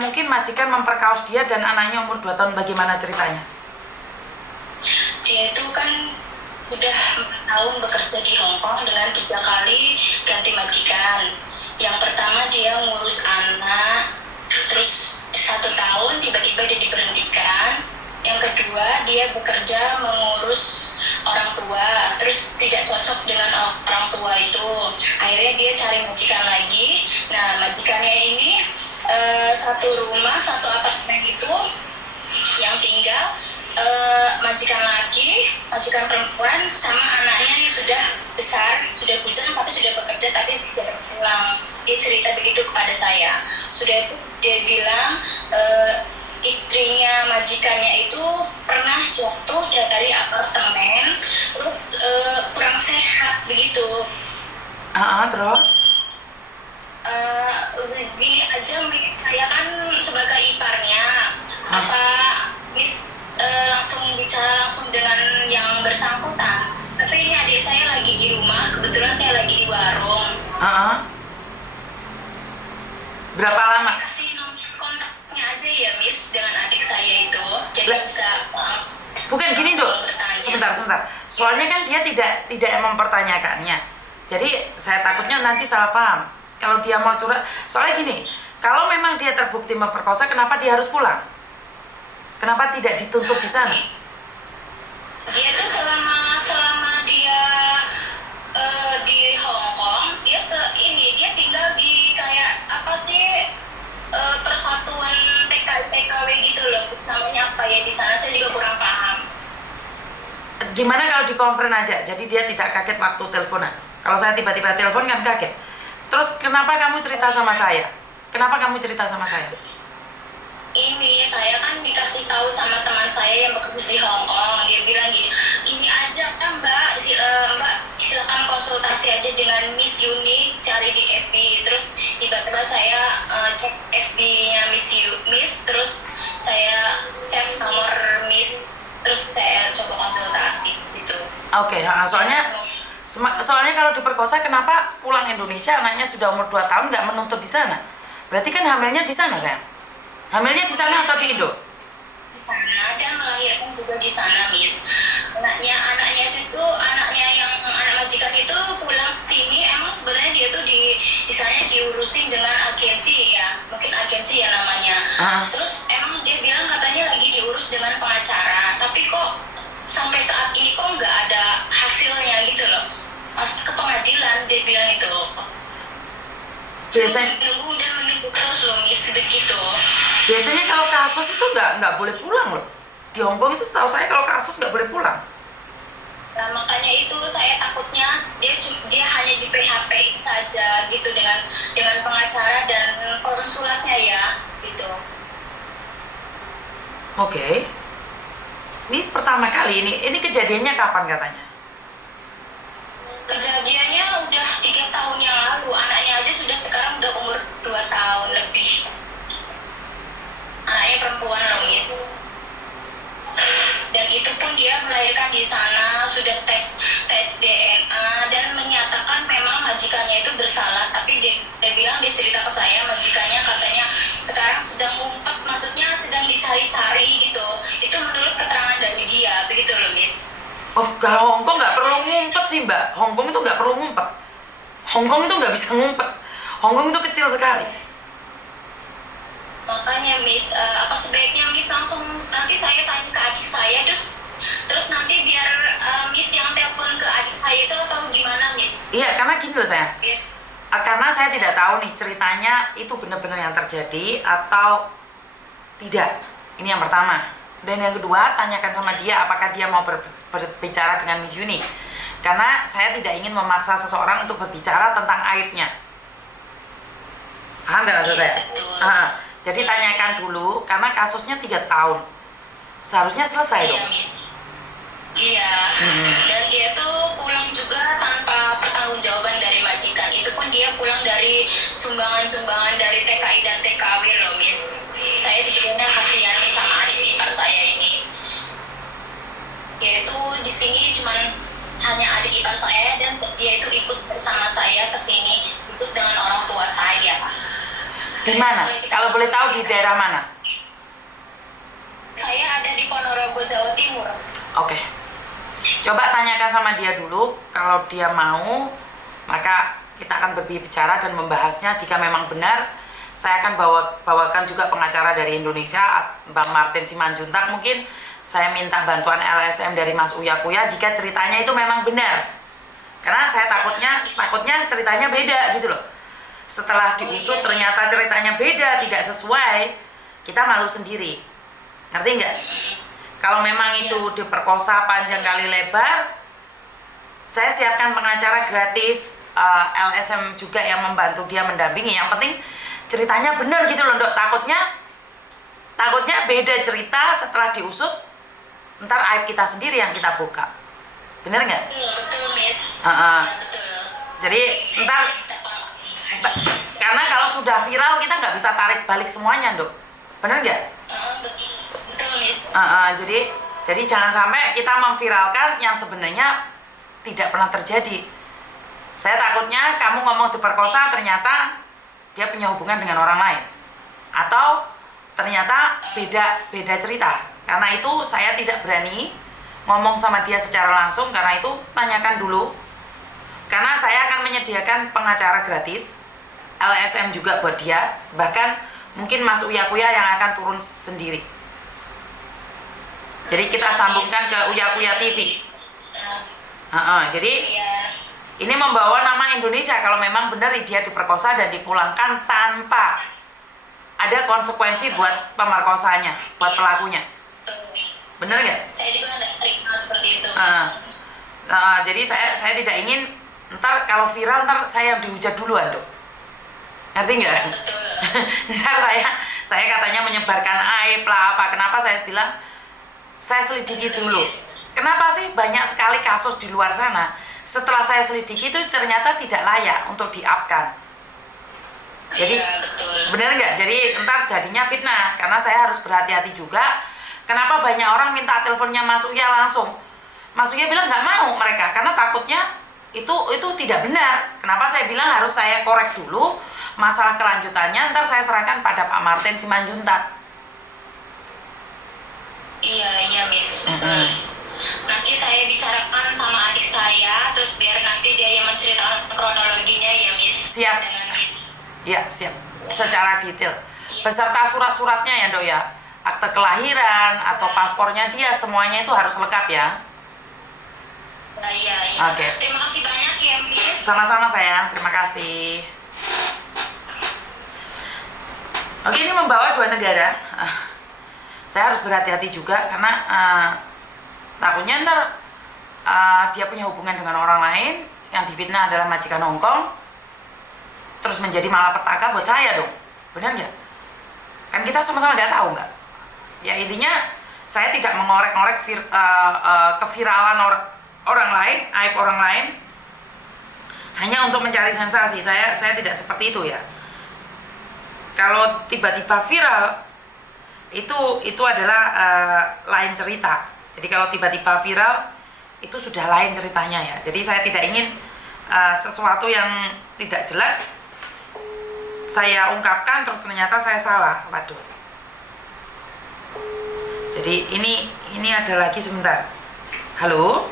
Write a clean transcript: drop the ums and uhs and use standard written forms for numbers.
mungkin majikan memperkaos dia dan anaknya umur 2 tahun. Bagaimana ceritanya? Dia itu kan sudah 4 tahun bekerja di Hong Kong dengan 3 kali ganti majikan. Yang pertama dia ngurus anak, terus 1 tahun tiba-tiba dia diberhentikan. Yang kedua dia bekerja mengurus orang tua, terus tidak cocok dengan orang tua itu. Akhirnya dia cari majikan lagi. Nah, majikannya ini satu rumah, satu apartemen itu yang tinggal majikan laki, majikan perempuan, sama anaknya yang sudah besar, sudah bujang tapi sudah bekerja tapi tidak pulang. Dia cerita begitu kepada saya. Sudah itu dia bilang istrinya majikannya itu pernah jatuh dari apartemen, terus kurang sehat begitu. Terus? Gini aja, saya kan sebagai iparnya, apa Miss langsung bicara langsung dengan yang bersangkutan. Tapi ini adik saya lagi di rumah, kebetulan saya lagi di warung. Berapa lama? Saya kasih nomor kontaknya aja ya Miss dengan adik saya itu, jadi bisa bukan gini Dok, sebentar. Soalnya kan dia tidak mempertanyakannya. Jadi saya takutnya nanti salah paham. Kalau dia mau curhat, soalnya gini, kalau memang dia terbukti memperkosa, kenapa dia harus pulang? Kenapa tidak dituntut di sana? Dia tuh selama dia di Hong Kong, dia dia tinggal di kayak apa sih persatuan TKW gitu loh, namanya apa ya di sana, saya juga kurang paham. Gimana kalau di konferen aja, jadi dia tidak kaget waktu teleponan. Kalau saya tiba-tiba telepon kan kaget. Terus kenapa kamu cerita sama saya? Kenapa kamu cerita sama saya? Ini saya kan dikasih tahu sama teman saya yang bekerja di Hong Kong. Dia bilang gini aja kan Mbak, silakan konsultasi aja dengan Miss Yuni, cari di FB. Terus tiba-tiba saya cek FB-nya Miss, terus saya save nomor Miss, terus saya coba konsultasi gitu. Oke, soalnya kalau diperkosa kenapa pulang Indonesia anaknya sudah umur 2 tahun nggak menuntut di sana? Berarti kan hamilnya di sana, sayang. Hamilnya di sana atau di Indo? Di sana, dan melahirkan juga di sana, Miss. Anaknya yang anak majikan itu pulang ke sini, emang sebenarnya dia tuh di sana diurusin dengan agensi ya, mungkin agensi ya namanya. Terus emang dia bilang katanya lagi diurus dengan pengacara, tapi kok sampai saat ini kok nggak ada hasilnya gitu loh. Mas ke pengadilan dia bilang itu. Biasanya menunggu terus loh Miss begitu. Biasanya kalau kasus itu nggak boleh pulang loh. Di Hong Kong itu setahu saya kalau kasus nggak boleh pulang. Nah makanya itu saya takutnya dia hanya di PHP saja gitu dengan pengacara dan konsulatnya ya gitu. Oke. Ini pertama kali ini kejadiannya kapan katanya? Kejadiannya udah 3 tahun yang lalu. Anaknya aja sekarang udah umur 2 tahun lebih. Anaknya perempuan loh Miss. Dan itu pun dia melahirkan di sana, sudah tes DNA dan menyatakan memang majikannya itu bersalah. Tapi dia bilang, dia cerita ke saya, majikannya katanya sekarang sedang ngumpet, maksudnya sedang dicari-cari gitu. Itu menurut keterangan dari dia, begitu loh Miss. Oh, kalau Hong Kong nggak perlu ngumpet sih Mbak. Hong Kong itu nggak perlu ngumpet. Hong Kong itu nggak bisa ngumpet. Hong Kong itu kecil sekali. Makanya Miss, apa sebaiknya Miss langsung nanti saya tanya ke adik saya, terus nanti biar Miss yang telepon ke adik saya itu atau gimana Miss? Iya, karena gini loh saya. Yeah. Karena saya tidak tahu nih ceritanya itu benar-benar yang terjadi atau tidak. Ini yang pertama. Dan yang kedua, tanyakan sama dia apakah dia mau berbicara dengan Miss Yuni. Karena saya tidak ingin memaksa seseorang untuk berbicara tentang aibnya. Paham nggak maksud saya? Jadi tanyakan dulu, karena kasusnya 3 tahun. Seharusnya selesai dong. Iya, dan dia tuh pulang juga tanpa pertanggungjawaban dari majikan. Itu pun dia pulang dari sumbangan-sumbangan dari TKI dan TKW loh Miss. Saya sebetulnya kasihan sama adik ipar saya ini. Dia itu di sini cuman hanya adik ipar saya dan dia itu ikut bersama saya ke sini, ikut dengan orang tua saya. Di mana? Kalau boleh tahu di daerah mana? Saya ada di Ponorogo, Jawa Timur. Oke. Coba tanyakan sama dia dulu. Kalau dia mau, maka kita akan berbicara dan membahasnya. Jika memang benar, saya akan bawakan juga pengacara dari Indonesia, Bang Martin Simanjuntak. Mungkin saya minta bantuan LSM dari Mas Uya Kuya jika ceritanya itu memang benar. Karena saya takutnya ceritanya beda gitu loh. Setelah diusut ternyata ceritanya beda, tidak sesuai, kita malu sendiri. Ngerti nggak? Kalau memang itu diperkosa panjang kali lebar, saya siapkan pengacara gratis, LSM juga yang membantu dia mendampingi. Yang penting ceritanya benar gitu loh, Dok. Takutnya beda cerita setelah diusut, ntar aib kita sendiri yang kita buka. Bener nggak? Betul, Mit. Betul. Jadi karena kalau sudah viral kita nggak bisa tarik balik semuanya, Dok. Bener nggak? Betul, Miss. Jadi jangan sampai kita memviralkan yang sebenarnya tidak pernah terjadi. Saya takutnya kamu ngomong diperkosa ternyata dia punya hubungan dengan orang lain, atau ternyata beda cerita. Karena itu saya tidak berani ngomong sama dia secara langsung. Karena itu tanyakan dulu. Karena saya akan menyediakan pengacara gratis, LSM juga buat dia. Bahkan mungkin Mas Uya Kuya yang akan turun sendiri. Jadi kita sambungkan ke Uya Kuya TV. Jadi ini membawa nama Indonesia kalau memang benar dia diperkosa dan dipulangkan tanpa ada konsekuensi buat pemerkosanya, buat pelakunya. Bener nggak? Saya juga ada terima seperti itu. Jadi saya tidak ingin ntar kalau viral ntar saya yang dihujat duluan, Dok. Ngerti nggak? Betul. Ntar saya katanya menyebarkan aib lah apa. Kenapa saya bilang saya selidiki dulu. Kenapa sih banyak sekali kasus di luar sana? Setelah saya selidiki itu ternyata tidak layak untuk di-up-kan. Jadi benar nggak? Jadi ntar jadinya fitnah. Karena saya harus berhati-hati juga. Kenapa banyak orang minta teleponnya Mas Uya langsung? Mas Uya bilang nggak mau mereka karena takutnya itu tidak benar. Kenapa saya bilang harus saya korek dulu masalah kelanjutannya, ntar saya serahkan pada Pak Martin Simanjuntak. Iya, Miss. Nanti saya bicarakan sama adik saya, terus biar nanti dia yang menceritakan kronologinya ya, Miss. Siap. Dengan Miss. Ya, siap. Secara detail. Beserta surat-suratnya ya, Dok ya. Akte kelahiran atau paspornya dia, semuanya itu harus lengkap ya. Iya. Oke. Terima kasih banyak ya, Miss. Sama-sama sayang, terima kasih. Oke, ini membawa dua negara. Saya harus berhati-hati juga karena takutnya ntar dia punya hubungan dengan orang lain, yang difitnah adalah majikan Hongkong, terus menjadi malapetaka buat saya dong. Benar nggak? Kan kita sama-sama nggak tahu nggak? Ya intinya saya tidak mengorek-ngorek keviralan orang lain, aib orang lain hanya untuk mencari sensasi. Saya tidak seperti itu ya. Kalau tiba-tiba viral itu adalah lain cerita. Jadi kalau tiba-tiba viral itu sudah lain ceritanya ya. Jadi saya tidak ingin sesuatu yang tidak jelas saya ungkapkan terus ternyata saya salah. Waduh. Jadi ini ada lagi sebentar. Halo.